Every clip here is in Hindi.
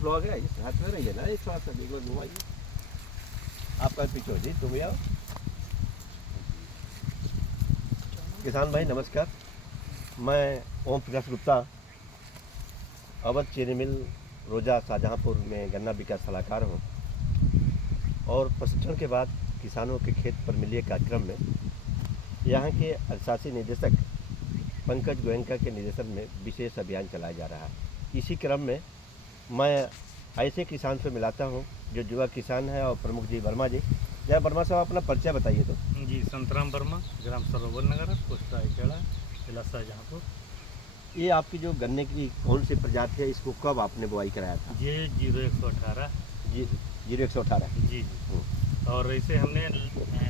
ब्लॉग है इस हाथ में रहिए ना, एक साथ एक बार घुमाइए। आपका पीछे जी तुम आओ। किसान भाई नमस्कार, मैं ओम प्रकाश गुप्ता, अवध चीनी मिल रोजा शाहजहाँपुर में गन्ना विकास सलाहकार हूँ। और प्रशिक्षण के बाद किसानों के खेत पर मिलिए कार्यक्रम में यहाँ के अर्थशास्त्री निदेशक पंकज गोयनका के निर्देशन में विशेष अभियान चलाया जा रहा है। इसी क्रम में मैं ऐसे किसान से मिलाता हूँ जो युवा किसान है और प्रमुख जी वर्मा जी। जय वर्मा साहब, अपना परिचय बताइए तो। जी, संतराम वर्मा, ग्राम सरोवर नगर, पोस्ट रायखेड़ा, जिला शाहजहाँपुर। ये आपकी जो गन्ने की कौन सी प्रजाति है, इसको कब आपने बुआई कराया था? ये 0118 जी 0118 जी। और इसे हमने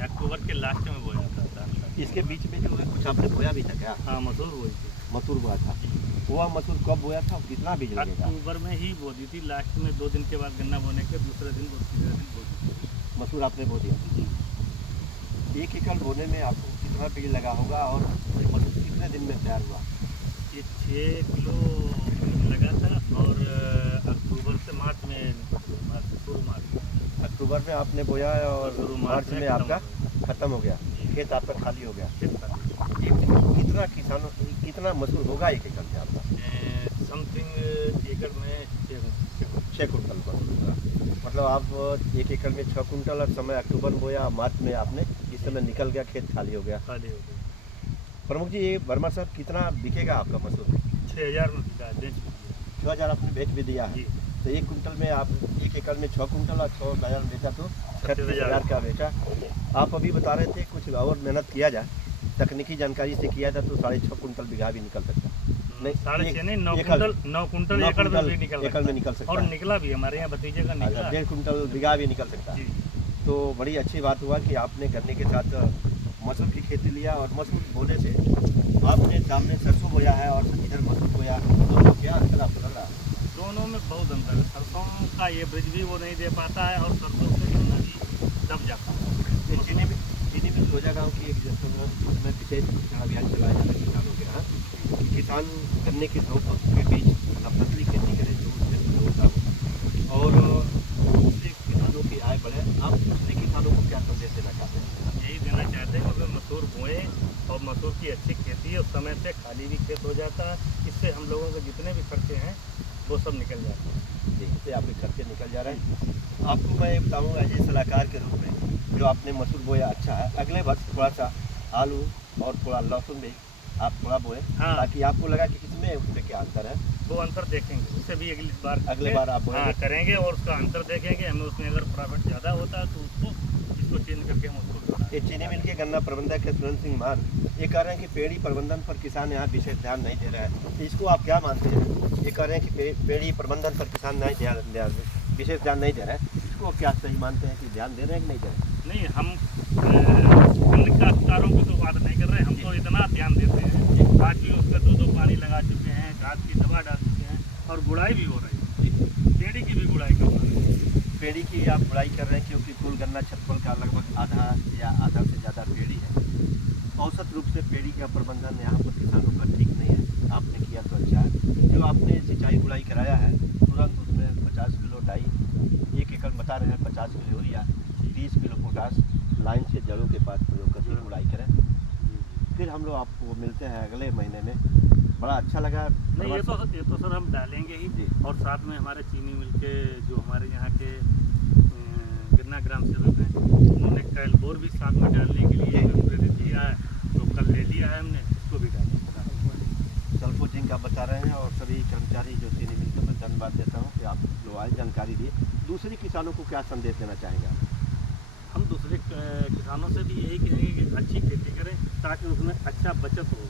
अक्टूबर के लास्ट में बोया था धान का। इसके बीच में जो है कुछ आपने बोया भी था क्या? हाँ, मसूर बोई थी। मसूर बोया था। वो मसूर कब बोया था और कितना बीज लगेगा? अक्टूबर में ही बो दी थी, लास्ट में 2 दिन के बाद गन्ना बोने के दूसरे दिन तीसरे दिन बो दी थी। मसूर आपने बो दिया जी। 1 एकड़ बोने में आपको कितना बीज लगा होगा और मसूर कितने दिन में तैयार हुआ? ये 6 किलो लगा था और अक्टूबर से मार्च में शुरू मार्च अक्टूबर में आपने बोया है और मार्च में आपका खत्म हो गया, खेत आपका खाली हो गया। कितना किसानों कितना मसूर होगा 1 एकड़ में आपका? समथिंग एकड़ में 6 कुंटल मसूर। मतलब आप 1 एकड़ में 6 कुंटल और समय अक्टूबर में बोया, मार्च में आपने इस समय निकल गया, खेत खाली हो गया। प्रमुख जी, ये वर्मा साहब कितना बिकेगा आपका मसूर? 6000 में बिका, बेच 6000 आपने बेच भी दिया है। तो 1 कुंटल में आप 1 एकड़ में 6 कुंटल और 6000 बेचा तो 36,000 का बेचा। आप अभी बता रहे थे कुछ और मेहनत किया जाए, तकनीकी जानकारी से किया जाए तो 6.5 कुंटल बीघा भी निकल सकता। नहीं, 6.5 नहीं, 9 कुंटल एकड़ में भी निकल सकता और निकला भी, हमारे यहाँ भतीजे का निकला। 1.5 कुंटल बीघा भी निकल सकता है। तो बड़ी अच्छी बात हुआ कि आपने गन्ने के साथ मसूर की खेती लिया और मसूर बोने से आपने सामने सरसों बोया है और इधर मसूर बोया, दोनों क्या अंतर आपको लग रहा है? दोनों में बहुत अंतर है। सरसों का ये ब्रिज भी वो नहीं दे पाता है और सरसों से गन्ना भी दब जाता है। चीनी मिल रोजा गाँव की एक जिसमें विशेष अभियान चलाया जा रहा है किसानों के यहाँ। किसान गन्ने के 2 पक्ष के बीच फसली खेती करें जो उससे होता हो और दूसरे किसानों की आय बढ़े। आप दूसरे किसानों को क्या संदेश देना चाहते हैं? यही देना चाहते हैं कि मसूर बोएं और मसूर की अच्छी खेती है, उस समय से खाली भी खेत हो जाता है। इससे हम लोगों के जितने भी खर्चे हैं वो सब निकल जाते हैं। जी, इससे आपके खर्चे निकल जा रहे हैं। आपको मैं बताऊँगा एज ए सलाहकार के रूप में, जो आपने मसूर बोया अच्छा है, अगले वर्ष थोड़ा सा आलू और थोड़ा लहसुन भी आप थोड़ा बोए। हाँ, ताकि आपको लगा कि इसमें उसमें क्या अंतर है, वो अंतर देखेंगे। उससे भी अगले बार आप बोएंगे। हाँ करेंगे और उसका अंतर देखेंगे। हमें उसमें अगर प्रॉफिट ज़्यादा होता है तो इसको चेंज करके हम उसको ये चीनी मिल के गन्ना प्रबंधक है सुरेंद्र सिंह मान, ये कह रहे हैं कि पेड़ी प्रबंधन पर किसान यहाँ विशेष ध्यान नहीं दे रहे हैं। तो इसको आप क्या मानते हैं? ये कह रहे हैं कि पेड़ी प्रबंधन पर किसान विशेष ध्यान नहीं दे रहे हैं, इसको क्या सही मानते हैं कि ध्यान दे रहे हैं कि नहीं दे रहे हैं? नहीं, हम अन्य काश्तकारों की तो बात नहीं कर रहे हैं। हम तो इतना ध्यान देते हैं, आज भी उसका 2 पानी लगा चुके हैं, खाद की दवा डाल चुके हैं और गुड़ाई भी हो रही है। पेड़ी की भी गुड़ाई कर रहे हैं। पेड़ी की आप गुड़ाई कर रहे हैं क्योंकि कुल गन्ना क्षेत्रफल का लगभग आधा से ज़्यादा पेड़ी है। औसत रूप से पेड़ी का प्रबंधन यहाँ पर किसानों का ठीक नहीं है। आपने किया तो अच्छा है। जो आपने सिंचाई गुड़ाई कराया है, तुरंत उसमें 50 किलो डाई, 1 एकड़ बता रहे हैं 50 kilo urea, 30 kilo potash line से जड़ों के पास प्रयोग करके गुड़ाई करें। फिर हम लोग आपको मिलते हैं अगले महीने में। बड़ा अच्छा लगा। नहीं, ये तो सर हम डालेंगे ही जी। और साथ में हमारे चीनी मिल के जो हमारे यहाँ के गन्ना ग्राम सेवक हैं, उन्होंने कैलबोर भी साथ में डालने के लिए प्रेरित किया है, तो कल ले लिया है हमने, इसको भी डालेंगे। सल्फोजिंक आप बता रहे हैं और सभी कर्मचारी जो चीनी मिल के मैं धन्यवाद देता हूँ कि आप लोग आज जानकारी दिए। दूसरे किसानों को क्या संदेश देना चाहेंगे आप? हम दूसरे किसानों से भी यही कहेंगे कि अच्छी खेती करें ताकि उसमें अच्छा बचत हो।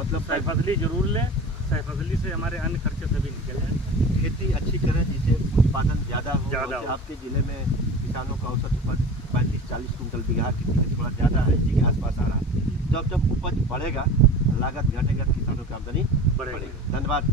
मतलब सहफसली जरूर लें, सहफसली से हमारे अन्य खर्चे सभी निकल जाए। खेती अच्छी करें जिससे उत्पादन ज़्यादा हो। आपके ज़िले में किसानों का औसत उपज 35-40 कुंटल बीघा की थोड़ा ज़्यादा है, इसी के आसपास आ रहा है। जब उपज बढ़ेगा, लागत घटेगा, किसानों की आमदनी बढ़ेगी। धन्यवाद।